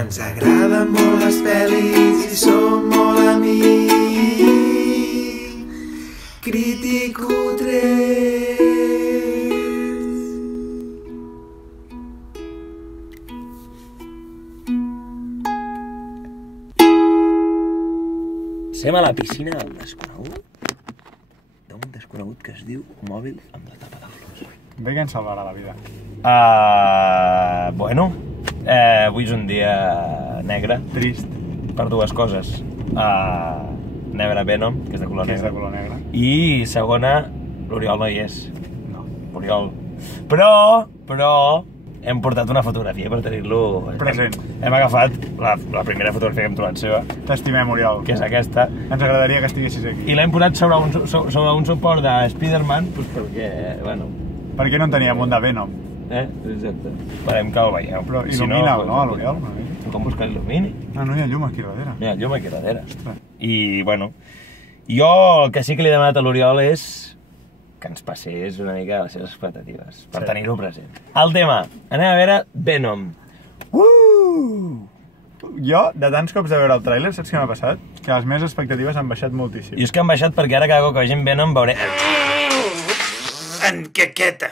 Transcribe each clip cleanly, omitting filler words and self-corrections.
Ens agraden molt les pel·lis i som molt amics. Critico 3. Estem a la piscina del desconegut, d'un desconegut que es diu mòbil amb la tapa de flors. Bé que ens salvarà la vida. Bueno, avui és un dia negre, Trist. per dues coses. Anem a Venom, que és de color Que és negre. de color negre. I segona, l'Oriol no hi és. No. L'Oriol. Però, hem portat una fotografia per tenir-lo Present. Hem agafat la primera fotografia que hem trobat seva, T'estimem, Oriol. que és aquesta, Ens agradaria que estiguessis aquí. i l'hem posat sobre un suport de Spider-Man, doncs perquè, bueno... Per què no en teníem un de Venom? Exacte. Esperem que el veieu. Però il·lumina-ho, no, l'Oriol? Com vols que l'il·lumini? No hi ha llum aquí darrere. No hi ha llum aquí darrere. Ostres. I, bueno, jo el que sí que li he demanat a l'Oriol és que ens passés una mica les seves expectatives, per Sí. tenir-ho present. El tema, anem a veure Venom. Jo, de tants cops de veure el tràiler, saps què m'ha passat? Que les meves expectatives han baixat moltíssim. I és que han baixat perquè ara cada cop que vegem Venom veuré... En caqueta.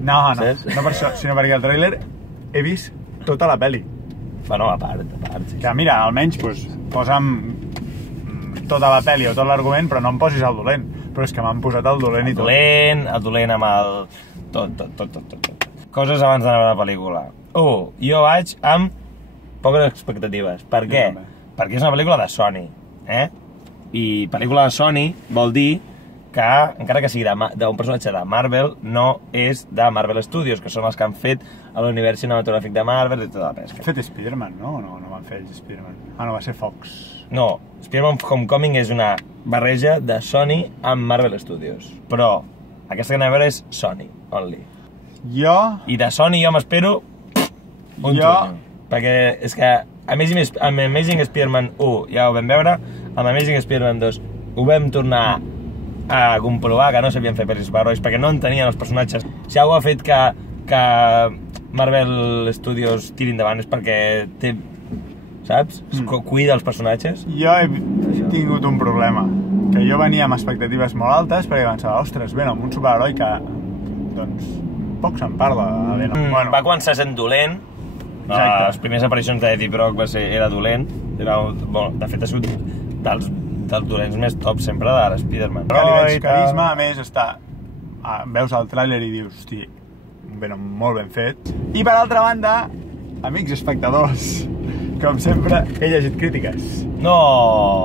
No, Saps? no per això, sinó perquè el tràiler he vist tota la peli. Bueno, a part, sí. Que mira, almenys pues, posa'm tota la peli o tot l'argument, però no em posis el dolent. Però és que m'han posat el dolent i tot. El dolent amb el... Tot. Coses abans d'anar a veure la pel·lícula. Jo vaig amb poques expectatives. Per què? també. Perquè és una pel·lícula de Sony, I pel·lícula de Sony vol dir que, encara que sigui d'un personatge de Marvel, no és de Marvel Studios, que són els que han fet l'univers cinematogràfic de Marvel i tota la pesca. Ha fet Spider-Man, no? No van fer ells Spider-Man. Ah, no, va ser Fox. No, Spider-Man Homecoming és una barreja de Sony amb Marvel Studios. Però aquesta que anem a veure és Sony, only. Jo... I de Sony jo m'espero un tronyo. Perquè és que amb Amazing Spider-Man 1 ja ho vam veure, amb Amazing Spider-Man 2 ho vam tornar a comprovar que no sabien fer pel·lis superherois perquè no en tenien els personatges. Si algú ha fet que Marvel Studios tiri endavant és perquè té, saps? Cuida els personatges. Jo he tingut un problema. Que jo venia amb expectatives molt altes perquè pensava, ostres, Venom, un superheroi que... Doncs poc se'n parla de Venom. Va començar sent dolent. Exacte. Les primeres aparicions d'Eddie Brock era dolent. De fet, ha sigut dels dolents més top sempre de l'Spider-Man. Que li veig carisma, a més, veus el tràiler i dius, hosti, un Venom molt ben fet. I per altra banda, amics espectadors, com sempre, he llegit crítiques. No!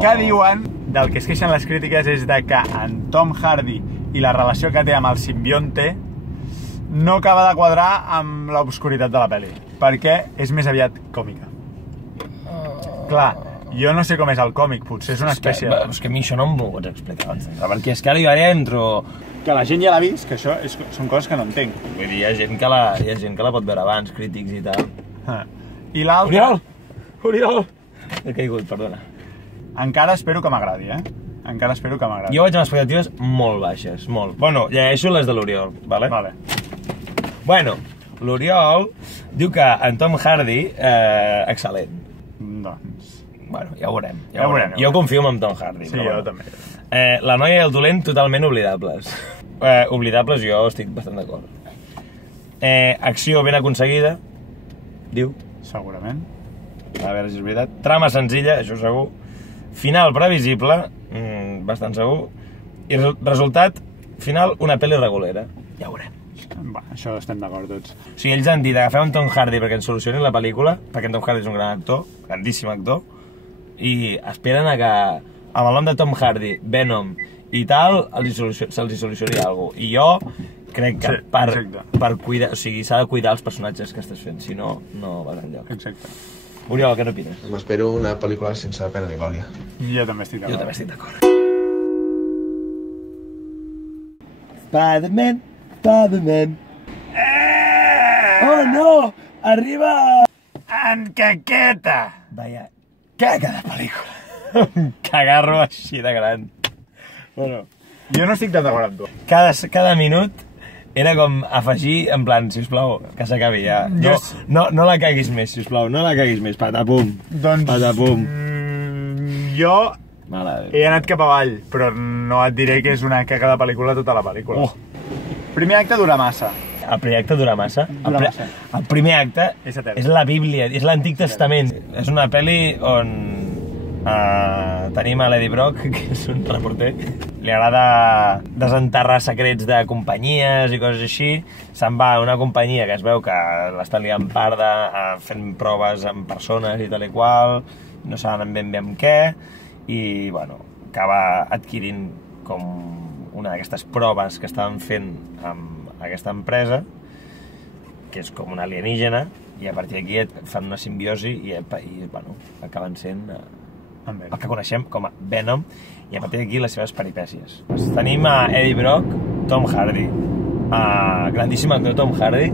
Que diuen, del que es queixen les crítiques és de que en Tom Hardy i la relació que té amb el simbionte no acaba de quadrar amb l'obscuritat de la pel·li, perquè és més aviat còmica. Clar, jo no sé com és el còmic, potser és una espècie... És que a mi això no em ho pots explicar abans, perquè és que ara jo ara entro... Que la gent ja l'ha vist, que això són coses que no entenc. Vull dir, hi ha gent que la pot veure abans, crítics i tal. I l'altre... Oriol! He caigut, perdona. Encara espero que m'agradi, Encara espero que m'agradi. Jo vaig amb expectatives molt baixes, molt. Bueno, llegeixo les de l'Oriol, vale? Vale. Bueno, l'Oriol diu que en Tom Hardy, excel·lent. Doncs... Bueno, ja ho veurem. Ja ho veurem. Jo confio en Tom Hardy. Sí, però jo bueno. també. La noia i el dolent totalment oblidables. Oblidables jo estic bastant d'acord. Acció ben aconseguida, diu. Segurament. A veure si és veritat. Trama senzilla, això segur. Final previsible, bastant segur. I resultat final, una pel·li regulera. Ja ho veurem. Va, això estem d'acord tots. O sigui, ells han dit, agafem en Tom Hardy perquè ens solucioni la pel·lícula, perquè en Tom Hardy és un gran actor, grandíssim actor, i esperen a que, amb el nom de Tom Hardy, Venom i tal, se'ls solucioni alguna cosa. I jo crec que per cuidar, o sigui, s'ha de cuidar els personatges que estàs fent, si no, no vas enlloc. Exacte. Oriol, què n'opines? M'espero una pel·lícula sense pena ni glòria. Jo també estic d'acord. Jo també estic d'acord. Spider-Man, Spider-Man. Oh no! Arriba... En caqueta! Vaya, caga de pel·lícula. Un cagarro així de gran. Bueno, jo no estic tan d'acord amb tu. cada minut era com afegir, en plan, sisplau, que s'acabi ja. No la caguis més, sisplau, no la caguis més, patapum. Doncs... Patapum. Jo he anat cap avall, però no et diré que és una caga de pel·lícula tota la pel·lícula. Primer acte dura massa. El primer acte dura massa. El primer acte és la Bíblia, és l'Antic Testament. És una pel·li on tenim a l'Eddie Brock, que és un reporter. Li agrada desenterrar secrets de companyies i coses així. Se'n va a una companyia que es veu que l'està liant parda, fent proves amb persones i tal i qual, no saben ben bé amb què, i bueno, acaba adquirint com una d'aquestes proves que estaven fent amb aquesta empresa, que és com una alienígena, i a partir d'aquí fan una simbiosi i bueno, acaben sent el que coneixem com a Venom, i a partir d'aquí les seves peripècies. Tenim a Eddie Brock, Tom Hardy, grandíssim actor Tom Hardy.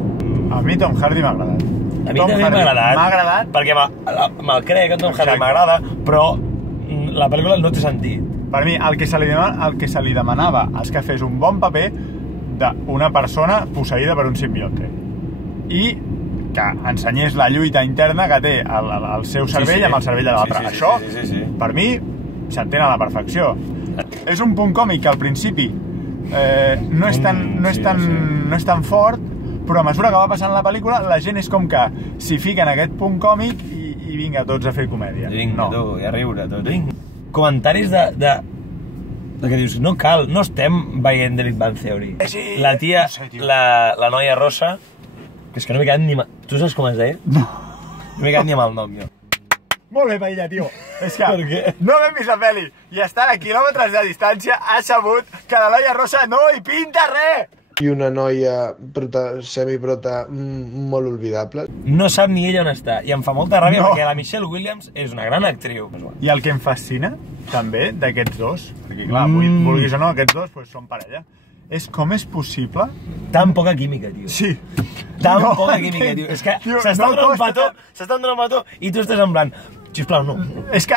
A mi Tom Hardy m'ha agradat. A mi també m'ha agradat, perquè me'l crec que Tom Hardy m'agrada, però la pel·lícula no té sentit. Per mi, el que se li demanava és que fes un bon paper d'una persona posseïda per un simbionte i que ensenyés la lluita interna que té el seu cervell amb el cervell de l'altre. Això, per mi, s'entén a la perfecció. És un punt còmic que al principi no és tan fort, però a mesura que va passant la pel·lícula, la gent és com que s'hi fica en aquest punt còmic i vinga tots a fer comèdia. Vinga, tu, i a riure, tots. Comentaris de que dius, no cal, no estem veient The Big Bang Theory. La tia, la noia rossa, que és que no m'he quedat ni... Tu saps com es deia? No. No m'he quedat ni amb el nom, jo. Molt bé, Paella, tio. És que no hem vist la pel·li i estant a quilòmetres de distància ha sabut que la noia rossa no hi pinta res. I una noia semiprota molt olvidable. No sap ni ella on està, i em fa molta ràbia perquè la Michelle Williams és una gran actriu. I el que em fascina, també, d'aquests dos, perquè clar, vulguis o no, aquests dos són parella, és com és possible... Tan poca química, tio. Sí. Tan poca química, tio. És que s'estan donant un petó i tu estàs en plan, sisplau, no. És que,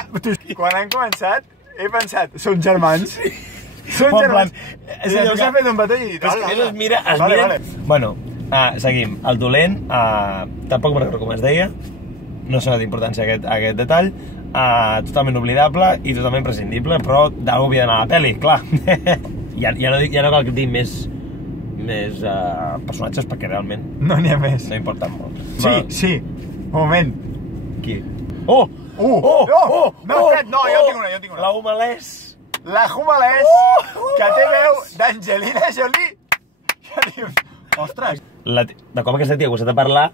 quan han començat, he pensat, són germans. Són germans. I llavors ha fet un petó i he dit, hola. Es miren. Bueno, seguim. El dolent, tampoc me'n recordo com es deia, no s'ha donat importància a aquest detall, totalment oblidable i totalment prescindible, però d'algú havia d'anar a la pel·li, clar. Ja no cal que tinc més personatges perquè realment no n'hi ha més. No importen molt. Sí, un moment. Qui? No, jo tinc una. La Humalès. La Humalès, que té veu d'Angelina Jolie. Que dius, ostres. De com aquesta tia ha començat a parlar,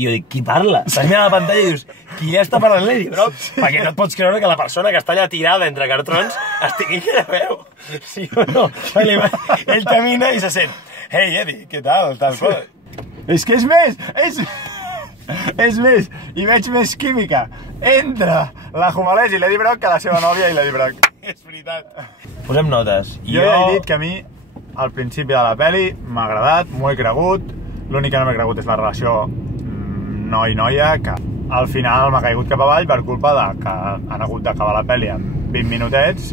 i jo dic, qui parla? Estàs mirant a la pantalla i dius, qui ja està parlant l'Eddie Brock? Perquè no et pots creure que la persona que està allà tirada entre cartrons estigui aquella veu. Sí o no? Ell camina i se sent, hey Eddie, què tal? És que és més, és més, i veig més química entre la Humalès i l'Eddie Brock que la seva nòvia i l'Eddie Brock. És veritat. Posem notes. Jo ja he dit que a mi, al principi de la pel·li, m'ha agradat, m'ho he cregut, l'únic que no m'he cregut és la relació noi-noia, que al final m'ha caigut cap avall per culpa de que han hagut d'acabar la pel·li en 20 minutets.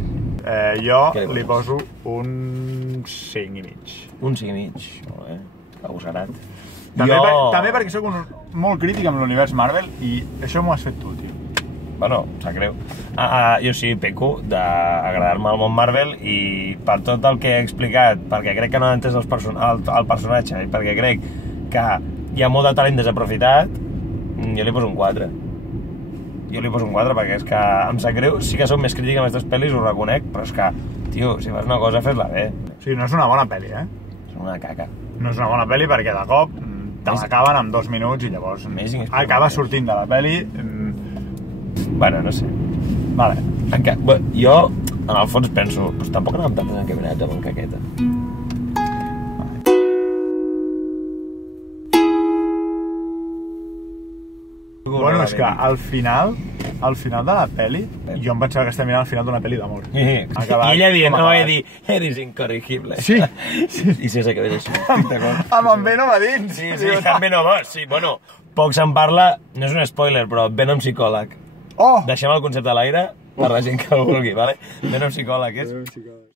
Jo li poso un 5 i mig. Un 5 i mig, molt bé, agosarat. També perquè sóc molt crític amb l'univers Marvel i això m'ho has fet tu, tio. Bueno, sap greu. Jo sí peco d'agradar-me al món Marvel i per tot el que he explicat, perquè crec que no he entès el personatge i perquè crec que hi ha molt de talent desaprofitat, jo li poso un 4. Jo li poso un 4 perquè és que em sap greu, sí que soc més crític amb aquestes pel·lis, ho reconec, però és que, tio, si fas una cosa, fes-la bé. Sí, no és una bona pel·li, És una caca. No és una bona pel·li perquè de cop te l'acaben en 2 minuts i llavors acaba sortint de la pel·li... Bueno, no sé. Vale. Jo, en el fons, penso, doncs tampoc anàvem tantes encaminats amb el caqueta. Bueno, és que al final de la peli, jo em pensava que estem mirant al final d'una peli d'amor. I ella dient, no vaig dir, eres incorrigible. Sí. I sí, que ves això. Amb en Venom a dins. Sí, amb Venom, sí, bueno, poc se'n parla, no és un spoiler, però Venom psicòleg. Oh! Deixem el concepte a l'aire per la gent que ho vulgui, vale? Venom psicòleg és...